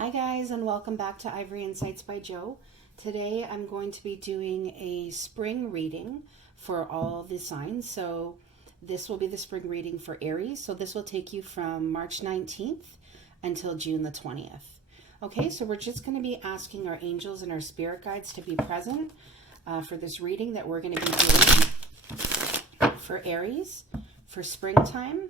Hi guys, and welcome back to Ivory Insights by Jo. Today I'm going to be doing a spring reading for all the signs. So this will be the spring reading for Aries. So this will take you from March 19th until June the 20th. Okay, so we're just going to be asking our angels and our spirit guides to be present for this reading that we're going to be doing for Aries for springtime,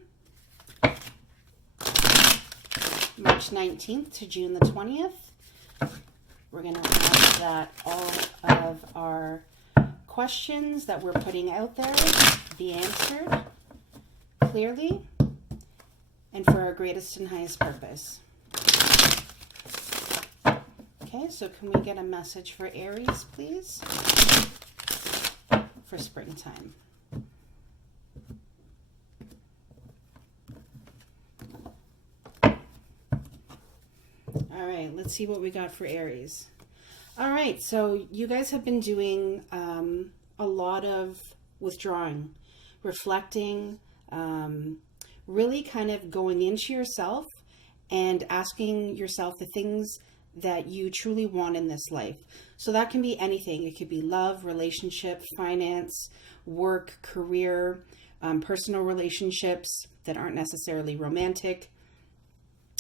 March 19th to June the 20th. We're going to have that all of our questions that we're putting out there be answered clearly and for our greatest and highest purpose. Okay, so can we get a message for Aries, please, for springtime? All right, let's see what we got for Aries. All right, so you guys have been doing a lot of withdrawing, reflecting, really kind of going into yourself and asking yourself the things that you truly want in this life. So that can be anything. It could be love, relationship, finance, work, career, personal relationships that aren't necessarily romantic.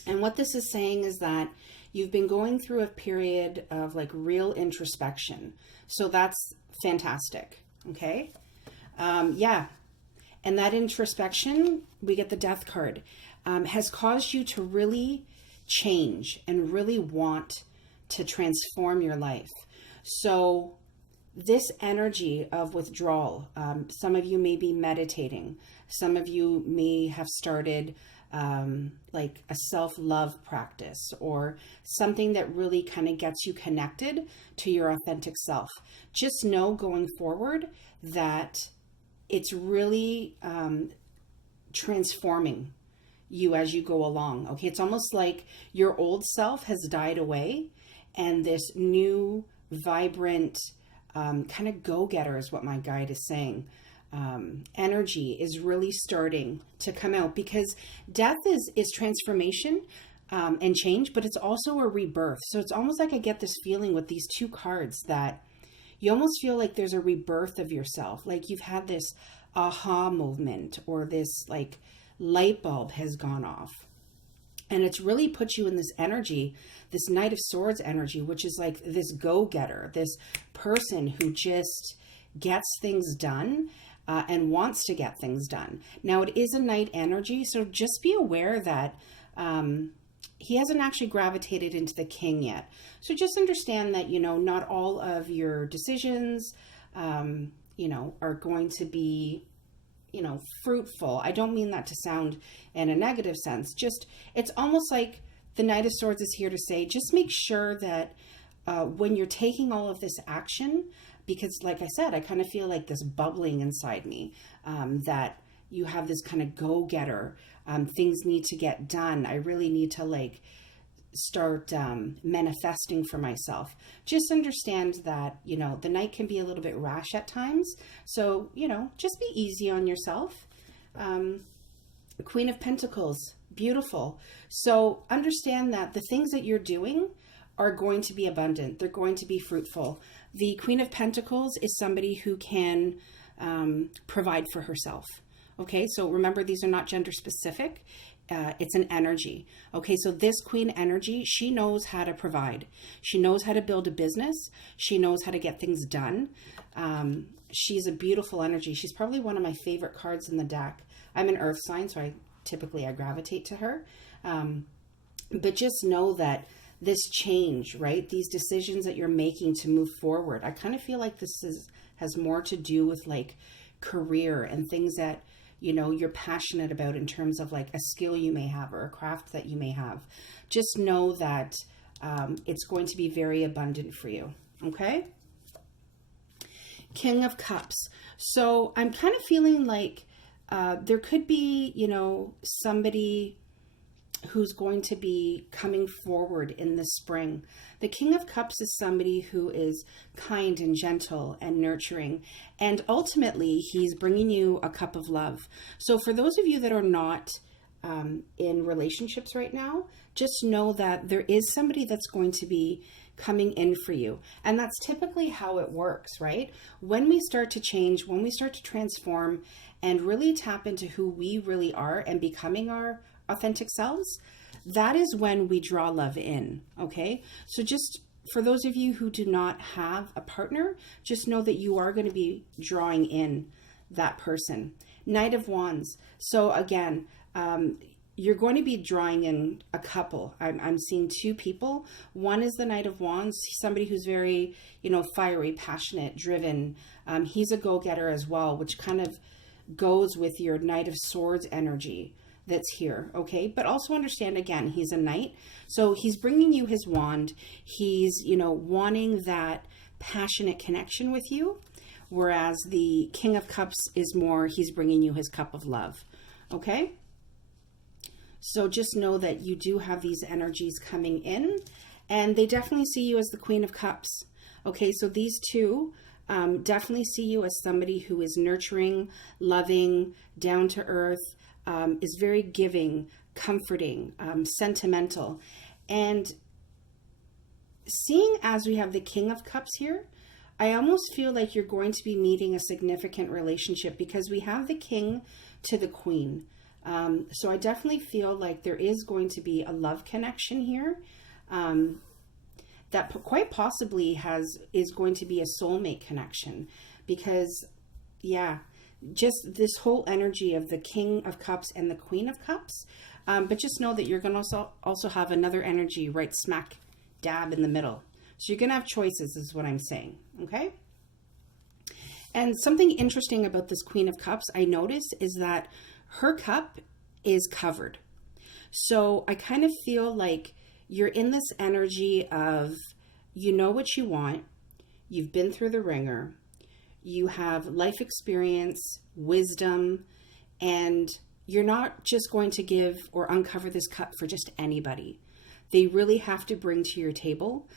And what this is saying is that you've been going through a period of like real introspection. So that's fantastic. Okay. Yeah. And that introspection, we get the Death card, has caused you to really change and really want to transform your life. So this energy of withdrawal, some of you may be meditating. Some of you may have started like a self-love practice or something that really kind of gets you connected to your authentic self. Just know going forward that it's really transforming you as you go along. Okay, it's almost like your old self has died away and this new, vibrant, kind of go-getter is what my guide is saying. Energy is really starting to come out, because death is transformation and change, but it's also a rebirth. So it's almost like I get this feeling with these two cards that you almost feel like there's a rebirth of yourself. Like you've had this aha moment, or this like light bulb has gone off. And it's really put you in this energy, this Knight of Swords energy, which is like this go-getter, this person who just gets things done and wants to get things done. Now, it is a Knight energy, so just be aware that he hasn't actually gravitated into the King yet. So just understand that, not all of your decisions, are going to be, fruitful. I don't mean that to sound in a negative sense. Just, it's almost like the Knight of Swords is here to say, just make sure that when you're taking all of this action, because like I said, I kind of feel like this bubbling inside me, that you have this kind of go-getter, things need to get done. I really need to like start manifesting for myself. Just understand that, the Knight can be a little bit rash at times. So, just be easy on yourself. Queen of Pentacles, beautiful. So understand that the things that you're doing are going to be abundant. They're going to be fruitful. The Queen of Pentacles is somebody who can provide for herself. Okay, so remember, these are not gender specific. It's an energy. Okay, so this Queen energy, she knows how to provide. She knows how to build a business. She knows how to get things done. She's a beautiful energy. She's probably one of my favorite cards in the deck. I'm an earth sign, so I gravitate to her. But just know that this change, right? These decisions that you're making to move forward, I kind of feel like this has more to do with like career and things that, you're passionate about in terms of like a skill you may have or a craft that you may have. Just know that it's going to be very abundant for you. Okay. King of Cups. So I'm kind of feeling like there could be, somebody who's going to be coming forward in the spring. The King of Cups is somebody who is kind and gentle and nurturing, and ultimately he's bringing you a cup of love. So for those of you that are not in relationships right now, just know that there is somebody that's going to be coming in for you. And that's typically how it works, right? When we start to change, when we start to transform and really tap into who we really are and becoming our authentic selves, that is when we draw love in, okay? So just for those of you who do not have a partner, just know that you are going to be drawing in that person. Knight of Wands. So again, you're going to be drawing in a couple. I'm seeing two people. One is the Knight of Wands, somebody who's very, fiery, passionate, driven. He's a go-getter as well, which kind of goes with your Knight of Swords energy that's here, okay? But also understand, again, he's a knight. So he's bringing you his wand. He's, wanting that passionate connection with you. Whereas the King of Cups is more, he's bringing you his cup of love, okay? So just know that you do have these energies coming in, and they definitely see you as the Queen of Cups, okay? So these two definitely see you as somebody who is nurturing, loving, down to earth, is very giving, comforting, sentimental. And seeing as we have the King of Cups here, I almost feel like you're going to be meeting a significant relationship because we have the King to the Queen. So I definitely feel like there is going to be a love connection here that quite possibly is going to be a soulmate connection because, yeah, just this whole energy of the King of Cups and the Queen of Cups. But just know that you're going to also have another energy right smack dab in the middle. So you're going to have choices is what I'm saying, okay? And something interesting about this Queen of Cups I noticed is that her cup is covered. So I kind of feel like you're in this energy of, you know what you want, you've been through the ringer, you have life experience, wisdom, and you're not just going to give or uncover this cup for just anybody. They really have to bring to your table.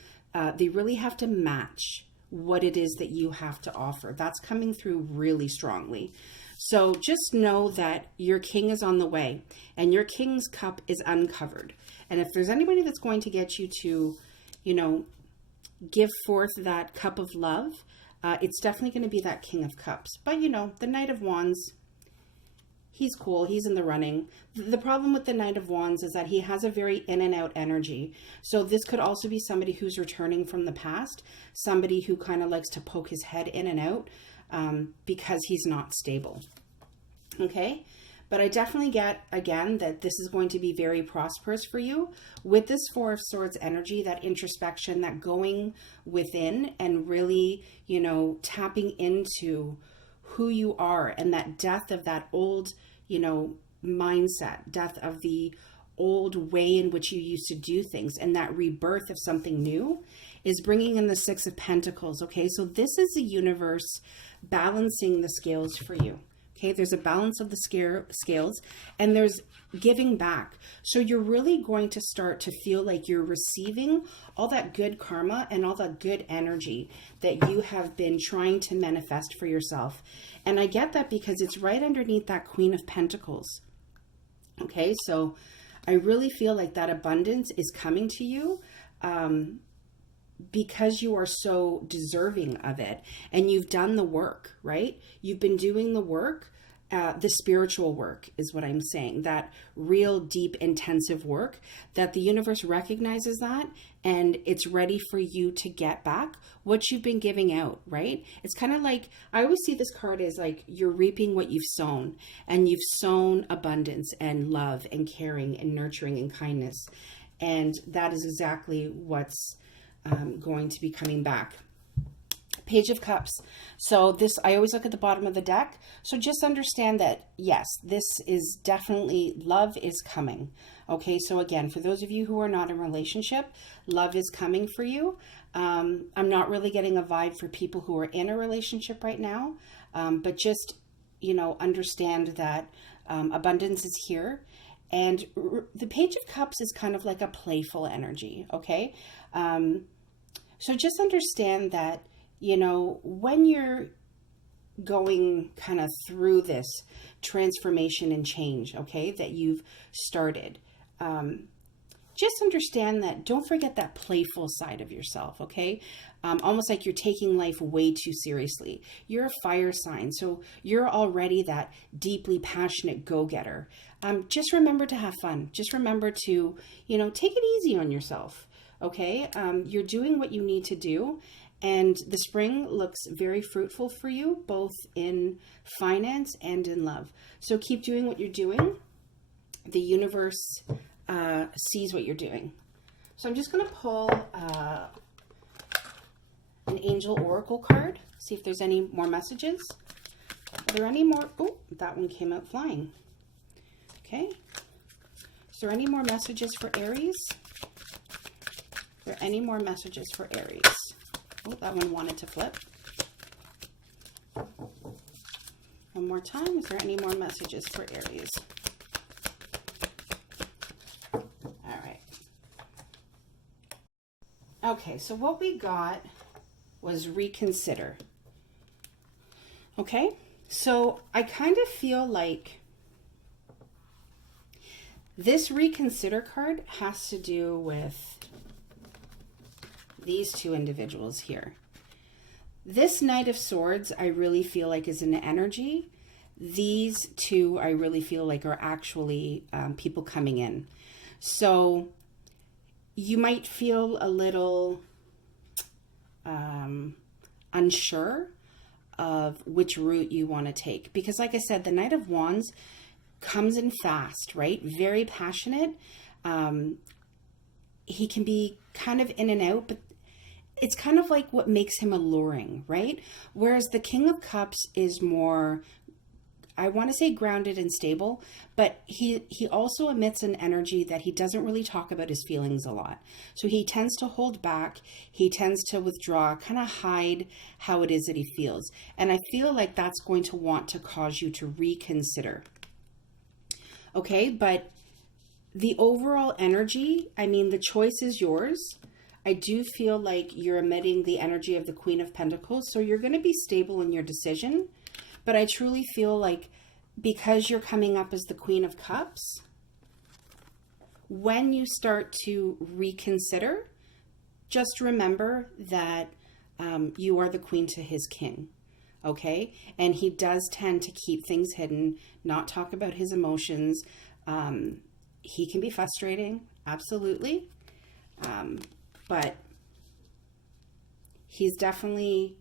They really have to match what it is that you have to offer. That's coming through really strongly. So just know that your king is on the way and your king's cup is uncovered. And if there's anybody that's going to get you to, give forth that cup of love, it's definitely going to be that King of Cups. But, the Knight of Wands, he's cool. He's in the running. The problem with the Knight of Wands is that he has a very in and out energy. So this could also be somebody who's returning from the past, somebody who kind of likes to poke his head in and out because he's not stable. Okay? But I definitely get, again, that this is going to be very prosperous for you. With this Four of Swords energy, that introspection, that going within and really, tapping into who you are and that death of that old, mindset, death of the old way in which you used to do things, and that rebirth of something new is bringing in the Six of Pentacles. Okay, so this is the universe balancing the scales for you. Okay, there's a balance of the scales and there's giving back. So you're really going to start to feel like you're receiving all that good karma and all that good energy that you have been trying to manifest for yourself. And I get that because it's right underneath that Queen of Pentacles. Okay, so I really feel like that abundance is coming to you because you are so deserving of it and you've done the work, right? You've been doing the work. The spiritual work is what I'm saying, that real deep intensive work, that the universe recognizes that and it's ready for you to get back what you've been giving out, right? It's kind of like, I always see this card as like you're reaping what you've sown, and you've sown abundance and love and caring and nurturing and kindness. And that is exactly what's going to be coming back. Page of Cups. So this, I always look at the bottom of the deck. So just understand that, yes, this is definitely, love is coming. Okay, so again, for those of you who are not in a relationship, love is coming for you. I'm not really getting a vibe for people who are in a relationship right now, but just, understand that abundance is here. And the Page of Cups is kind of like a playful energy, okay? So just understand that, when you're going kind of through this transformation and change, okay, that you've started. Just understand that, don't forget that playful side of yourself, okay? Almost like you're taking life way too seriously. You're a fire sign, so you're already that deeply passionate go-getter. Just remember to have fun. Just remember to, take it easy on yourself, okay? You're doing what you need to do, and the spring looks very fruitful for you, both in finance and in love. So keep doing what you're doing. The universe sees what you're doing. So I'm just going to pull an angel oracle card, see if there's any more messages. Are there any more? Oh, that one came out flying. Okay. Is there any more messages for Aries? Are there any more messages for Aries? Oh, that one wanted to flip. One more time. Is there any more messages for Aries? All right. Okay, so what we got was reconsider. Okay, so I kind of feel like this reconsider card has to do with these two individuals here. This Knight of Swords, I really feel like is an energy. These two, I really feel like are actually people coming in. So you might feel a little unsure of which route you want to take. Because like I said, the Knight of Wands comes in fast, right? Very passionate. He can be kind of in and out, but it's kind of like what makes him alluring, right? Whereas the King of Cups is more, I want to say grounded and stable, but he also emits an energy that he doesn't really talk about his feelings a lot. So he tends to hold back. He tends to withdraw, kind of hide how it is that he feels. And I feel like that's going to want to cause you to reconsider. Okay, but the overall energy, I mean, the choice is yours. I do feel like you're emitting the energy of the Queen of Pentacles, so you're going to be stable in your decision. But I truly feel like because you're coming up as the Queen of Cups, when you start to reconsider, just remember that you are the queen to his king, okay? And he does tend to keep things hidden, not talk about his emotions. He can be frustrating, absolutely. But he's definitely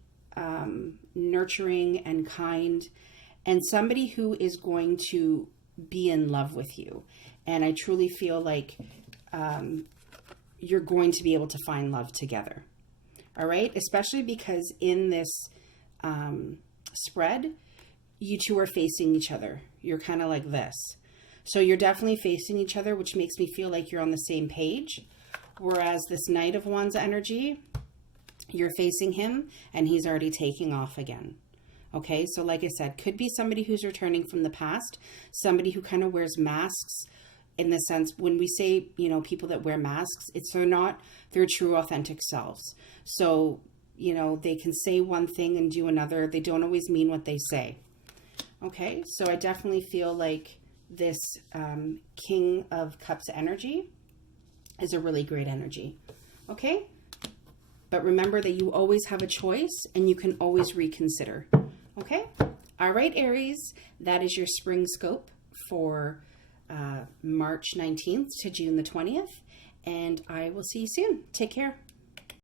nurturing and kind, and somebody who is going to be in love with you. And I truly feel like you're going to be able to find love together. All right? Especially because in this spread, you two are facing each other. You're kind of like this. So you're definitely facing each other, which makes me feel like you're on the same page. Whereas this Knight of Wands energy, you're facing him and he's already taking off again. Okay, so like I said, could be somebody who's returning from the past, somebody who kind of wears masks, in the sense when we say, people that wear masks, they're not their true authentic selves. So, they can say one thing and do another. They don't always mean what they say. Okay, so I definitely feel like this King of Cups energy is a really great energy. Okay, but remember that you always have a choice and you can always reconsider. Okay, all right, Aries, that is your spring scope for March 19th to June the 20th, and I will see you soon. Take care.